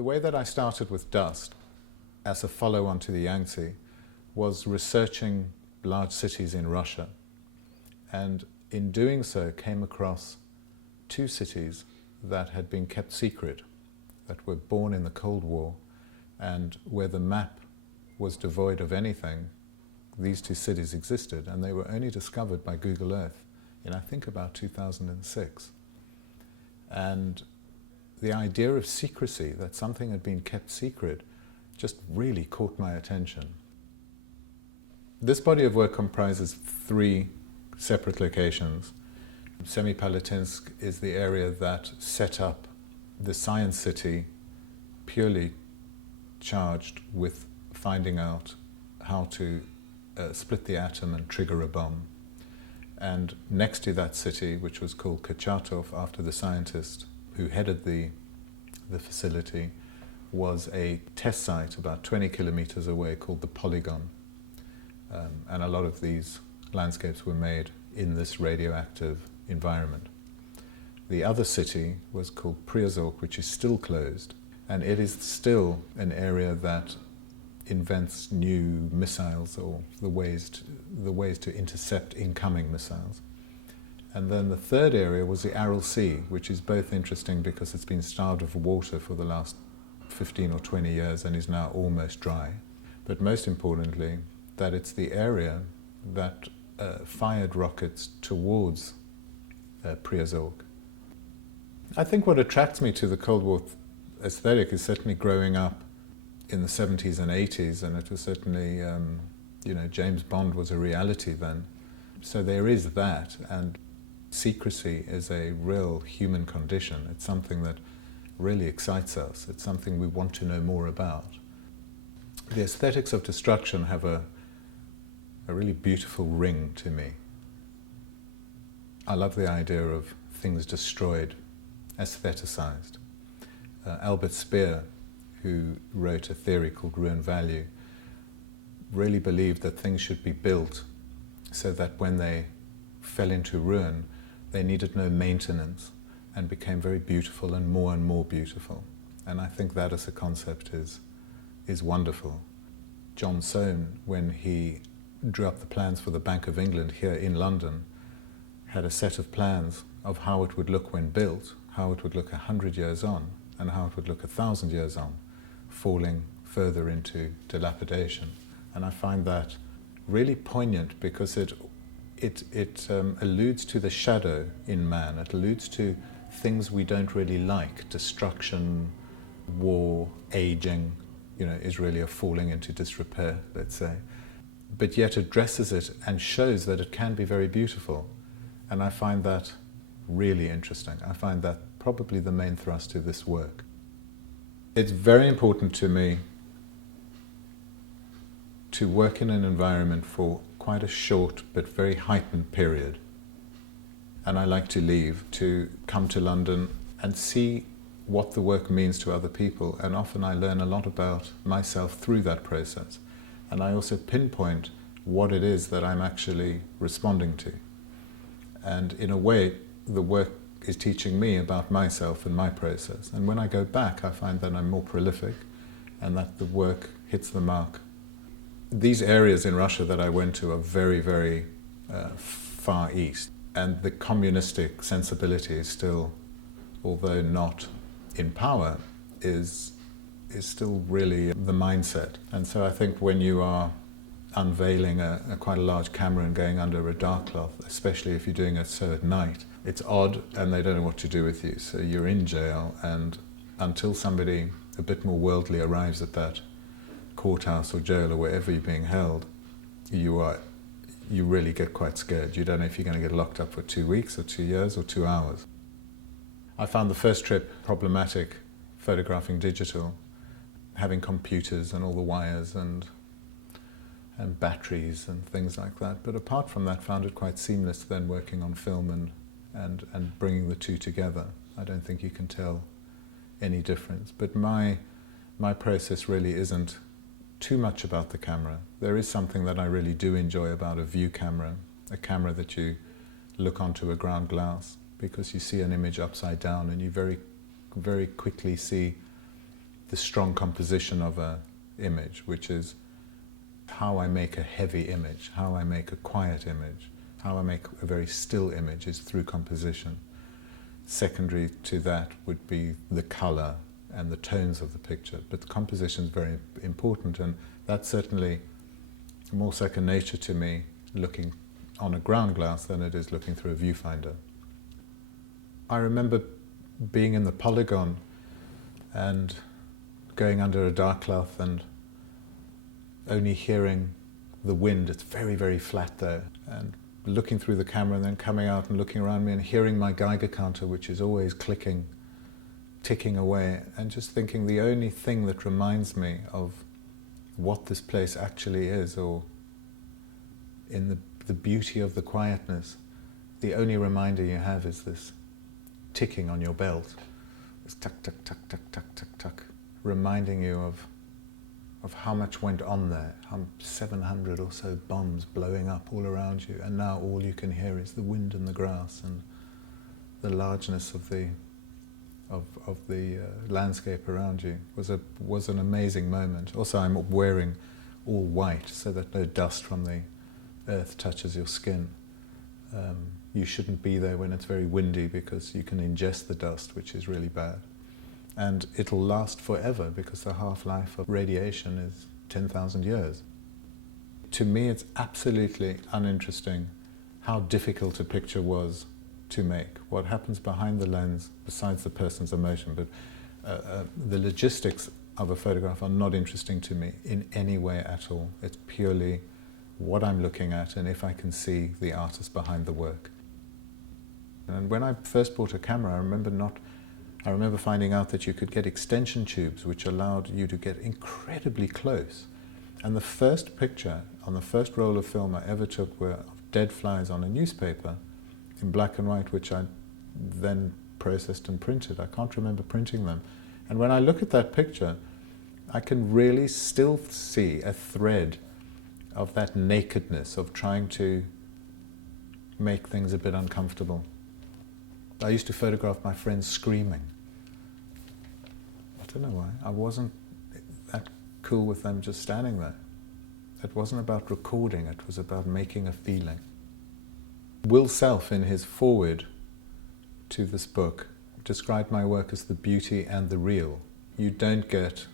The way that I started with dust as a follow-on to the Yangtze was researching large cities in Russia, and in doing so came across two cities that had been kept secret, that were born in the Cold War, and where the map was devoid of anything. These two cities existed, and they were only discovered by Google Earth in, I think, about 2006. And the idea of secrecy, that something had been kept secret, just really caught my attention. This body of work comprises three separate locations. Semipalatinsk is the area that set up the science city, purely charged with finding out how to split the atom and trigger a bomb. And next to that city, which was called Kurchatov after the scientist who headed the facility, was a test site about 20 kilometers away called the Polygon. And a lot of these landscapes were made in this radioactive environment. The other city was called Priazork, which is still closed, and it is still an area that invents new missiles, or the ways to intercept incoming missiles. And then the third area was the Aral Sea, which is both interesting because it's been starved of water for the last 15 or 20 years and is now almost dry. But most importantly, that it's the area that fired rockets towards Priazork. I think what attracts me to the Cold War aesthetic is certainly growing up in the 70s and 80s, and it was certainly, James Bond was a reality then. So there is that, and secrecy is a real human condition. It's something that really excites us. It's something we want to know more about. The aesthetics of destruction have a really beautiful ring to me. I love the idea of things destroyed, aestheticized. Albert Speer, who wrote a theory called ruin value, really believed that things should be built so that when they fell into ruin, they needed no maintenance and became very beautiful and more beautiful. And I think that as a concept is wonderful. John Soane, when he drew up the plans for the Bank of England here in London, had a set of plans of how it would look when built, how it would look 100 years on, and how it would look 1,000 years on, falling further into dilapidation. And I find that really poignant because it alludes to the shadow in man. It alludes to things we don't really like: destruction, war, aging, is really a falling into disrepair, let's say. But yet addresses it and shows that it can be very beautiful. And I find that really interesting. I find that probably the main thrust of this work. It's very important to me to work in an environment for quite a short but very heightened period. And I like to leave, to come to London and see what the work means to other people. And often I learn a lot about myself through that process. And I also pinpoint what it is that I'm actually responding to. And in a way, the work is teaching me about myself and my process. And when I go back, I find that I'm more prolific and that the work hits the mark. These areas in Russia that I went to are very, very far east. And the communistic sensibility is still, although not in power, is still really the mindset. And so I think when you are unveiling quite a large camera and going under a dark cloth, especially if you're doing it so at night, it's odd and they don't know what to do with you. So you're in jail, and until somebody a bit more worldly arrives at that courthouse or jail or wherever you're being held, you really get quite scared. You don't know if you're going to get locked up for 2 weeks or 2 years or 2 hours. I found the first trip problematic, photographing digital, having computers and all the wires and batteries and things like that. But apart from that, found it quite seamless then working on film and bringing the two together. I don't think you can tell any difference. But my process really isn't too much about the camera. There is something that I really do enjoy about a view camera, a camera that you look onto a ground glass, because you see an image upside down and you very, very quickly see the strong composition of an image, which is how I make a heavy image, how I make a quiet image, how I make a very still image is through composition. Secondary to that would be the colour and the tones of the picture, but the composition is very important, and that's certainly more second nature to me looking on a ground glass than it is looking through a viewfinder. I remember being in the Polygon and going under a dark cloth and only hearing the wind. It's very, very flat there, and looking through the camera and then coming out and looking around me and hearing my Geiger counter, which is always clicking, ticking away, and just thinking the only thing that reminds me of what this place actually is, or in the beauty of the quietness, the only reminder you have is this ticking on your belt. It's tuck, tuck, tuck, tuck, tuck, tuck, tuck, reminding you of how much went on there, 700 or so bombs blowing up all around you, and now all you can hear is the wind and the grass and the largeness of the landscape around you. Was an amazing moment. Also, I'm wearing all white so that no dust from the earth touches your skin. You shouldn't be there when it's very windy because you can ingest the dust, which is really bad. And it'll last forever because the half-life of radiation is 10,000 years. To me, it's absolutely uninteresting how difficult a picture was to make. What happens behind the lens, besides the person's emotion, but the logistics of a photograph are not interesting to me in any way at all. It's purely what I'm looking at and if I can see the artist behind the work. And when I first bought a camera, I remember finding out that you could get extension tubes which allowed you to get incredibly close. And the first picture on the first roll of film I ever took were of dead flies on a newspaper in black and white, which I then processed and printed. I can't remember printing them. And when I look at that picture, I can really still see a thread of that nakedness of trying to make things a bit uncomfortable. I used to photograph my friends screaming. I don't know why. I wasn't that cool with them just standing there. It wasn't about recording, it was about making a feeling. Will Self, in his foreword to this book, described my work as the beauty and the real. You don't get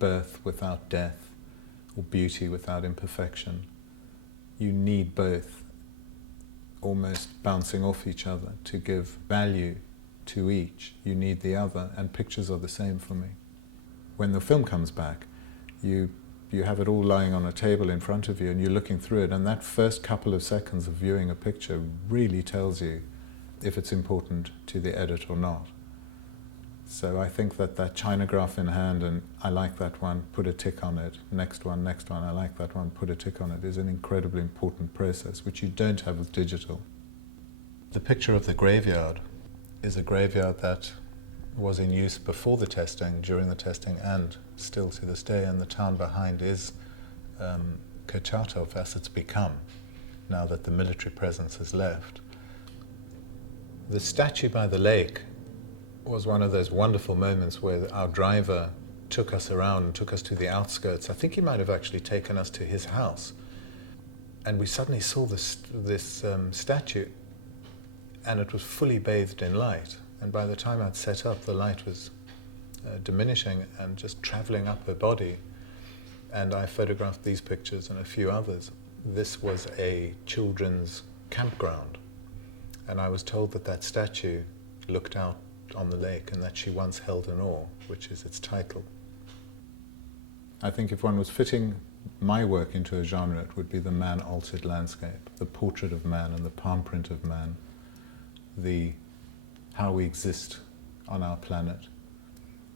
birth without death, or beauty without imperfection. You need both, almost bouncing off each other to give value to each. You need the other, and pictures are the same for me. When the film comes back, you have it all lying on a table in front of you and you're looking through it, and that first couple of seconds of viewing a picture really tells you if it's important to the edit or not. So I think that Chinograph in hand, and I like that one, put a tick on it, next one, I like that one, put a tick on it, is an incredibly important process, which you don't have with digital. The picture of the graveyard is a graveyard that was in use before the testing, during the testing, and still to this day, and the town behind is Kurchatov, as it's become, now that the military presence has left. The statue by the lake was one of those wonderful moments where our driver took us around and took us to the outskirts. I think he might have actually taken us to his house. And we suddenly saw this statue, and it was fully bathed in light. And by the time I'd set up, the light was diminishing and just traveling up her body. And I photographed these pictures and a few others. This was a children's campground. And I was told that that statue looked out on the lake and that she once held an oar, which is its title. I think if one was fitting my work into a genre, it would be the man-altered landscape, the portrait of man and the palm print of man, how we exist on our planet,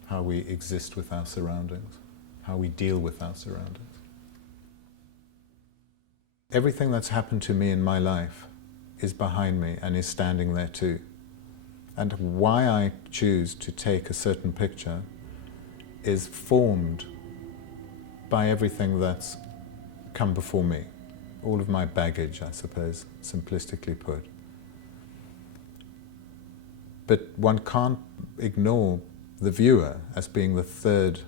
how we exist with our surroundings, how we deal with our surroundings. Everything that's happened to me in my life is behind me and is standing there too. And why I choose to take a certain picture is formed by everything that's come before me. All of my baggage, I suppose, simplistically put. But one can't ignore the viewer as being the third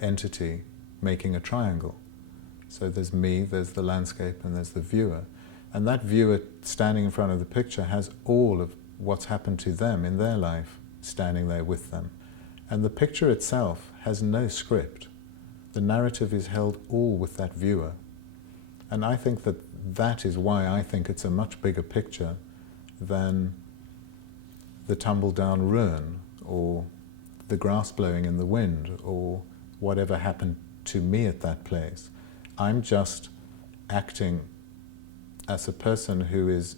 entity making a triangle. So there's me, there's the landscape, and there's the viewer. And that viewer standing in front of the picture has all of what's happened to them in their life standing there with them. And the picture itself has no script. The narrative is held all with that viewer. And I think that that is why I think it's a much bigger picture than the tumble-down ruin, or the grass blowing in the wind, or whatever happened to me at that place. I'm just acting as a person who is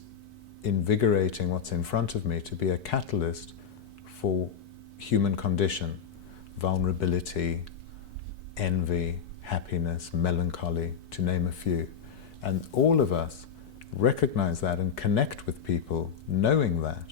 invigorating what's in front of me to be a catalyst for human condition, vulnerability, envy, happiness, melancholy, to name a few. And all of us recognize that and connect with people knowing that.